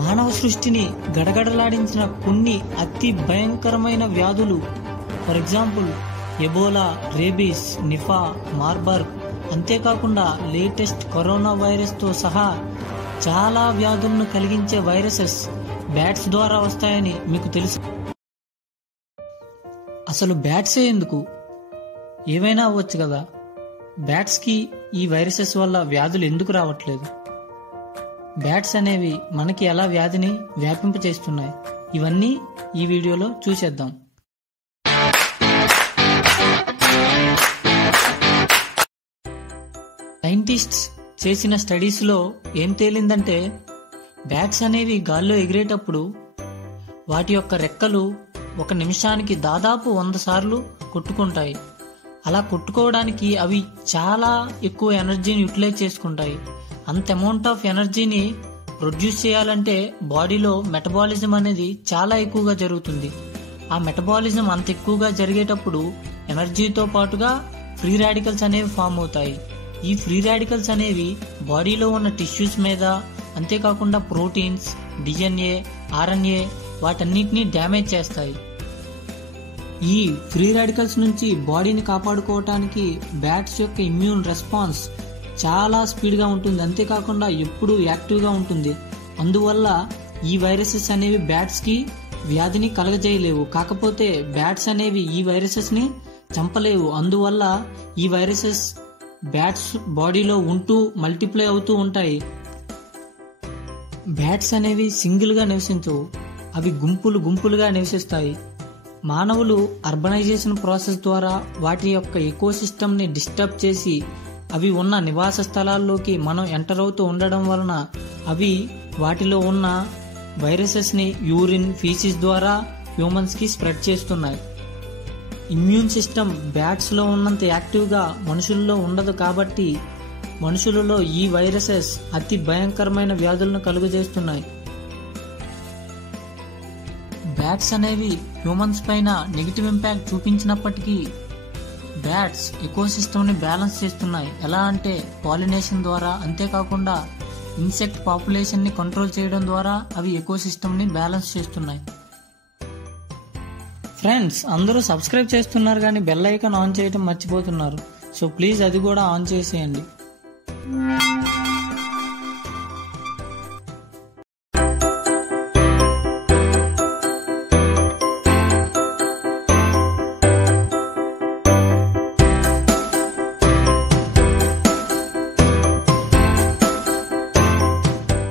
మానవ సృష్టిని గడగడలాడించిన కొన్ని అతి భయంకరమైన వ్యాధులు, for example Ebola, rabies, Nipah, Marburg, అంతేకాకుండా లేటెస్ట్ కరోనా వైరస్తో సహా చాలా వ్యాధులను కలిగించే వైరసెస్ బ్యాట్స్ ద్వారా వస్తాయని మీకు తెలుసు. అసలు బ్యాట్సే ఎందుకు? ఏవైనా అవ్వచ్చు కదా. బ్యాట్స్కి ఈ వైరసెస్ వల్ల వ్యాధులు ఎందుకు రావట్లేదు? బ్యాట్స్ అనేవి మనకి ఎలా వ్యాధిని వ్యాపింపచేస్తున్నాయి? ఇవన్నీ ఈ వీడియోలో చూసేద్దాం. సైంటిస్ట్స్ చేసిన స్టడీస్లో ఏం తేలిందంటే, బ్యాట్స్ అనేవి గాల్లో ఎగిరేటప్పుడు వాటి యొక్క రెక్కలు ఒక నిమిషానికి దాదాపు 100 సార్లు కొట్టుకుంటాయి. అలా కొట్టుకోవడానికి అవి చాలా ఎక్కువ ఎనర్జీని యూటిలైజ్ చేసుకుంటాయి. అంత అమౌంట్ ఆఫ్ ఎనర్జీని ప్రొడ్యూస్ చేయాలంటే బాడీలో మెటబాలిజం అనేది చాలా ఎక్కువగా జరుగుతుంది. ఆ మెటబాలిజం అంత ఎక్కువగా జరిగేటప్పుడు ఎనర్జీతో పాటుగా ఫ్రీ రాడికల్స్ అనేవి ఫామ్ అవుతాయి. ఈ ఫ్రీ రాడికల్స్ అనేవి బాడీలో ఉన్న టిష్యూస్ మీద, అంతేకాకుండా ప్రోటీన్స్, డిఎన్ఏ, ఆర్ఎన్ఏ వాటన్నిటినీ డ్యామేజ్ చేస్తాయి. ఈ ఫ్రీ రాడికల్స్ నుంచి బాడీని కాపాడుకోవటానికి బ్యాట్స్ యొక్క ఇమ్యూన్ రెస్పాన్స్ చాలా స్పీడ్గా ఉంటుంది, అంతేకాకుండా ఎప్పుడూ యాక్టివ్గా ఉంటుంది. అందువల్ల ఈ వైరసెస్ అనేవి బ్యాట్స్కి వ్యాధిని కలగజేయలేవు. కాకపోతే బ్యాట్స్ అనేవి ఈ వైరసెస్ని చంపలేవు. అందువల్ల ఈ వైరసెస్ బ్యాట్స్ బాడీలో ఉంటూ మల్టిప్లై అవుతూ ఉంటాయి. బ్యాట్స్ అనేవి సింగిల్గా నివసించవు, అవి గుంపులుగా నివసిస్తాయి. మానవులు అర్బనైజేషన్ ప్రాసెస్ ద్వారా వాటి యొక్క ఎకోసిస్టమ్ని డిస్టర్బ్ చేసి అవి ఉన్న నివాస స్థలాల్లోకి మనం ఎంటర్ అవుతూ ఉండడం వలన అవి వాటిలో ఉన్న వైరసెస్ని యూరిన్, ఫీసిస్ ద్వారా హ్యూమన్స్కి స్ప్రెడ్ చేస్తున్నాయి. ఇమ్యూన్ సిస్టమ్ బ్యాట్స్లో ఉన్నంత యాక్టివ్గా మనుషుల్లో ఉండదు. కాబట్టి మనుషులలో ఈ వైరసెస్ అతి భయంకరమైన వ్యాధులను కలుగజేస్తున్నాయి. బ్యాట్స్ అనేవి హ్యూమన్స్ పైన నెగిటివ్ ఇంపాక్ట్ చూపించినప్పటికీ బ్యాట్స్ ఎకోసిస్టమ్ని బ్యాలెన్స్ చేస్తున్నాయి. ఎలా అంటే పాలినేషన్ ద్వారా, అంతేకాకుండా ఇన్సెక్ట్ పాపులేషన్ని కంట్రోల్ చేయడం ద్వారా అవి ఎకోసిస్టమ్ని బ్యాలెన్స్ చేస్తున్నాయి. ఫ్రెండ్స్, అందరూ సబ్స్క్రైబ్ చేస్తున్నారు కానీ బెల్ ఐకాన్ ఆన్ చేయడం మర్చిపోతున్నారు. సో ప్లీజ్ అది కూడా ఆన్ చేసేయండి.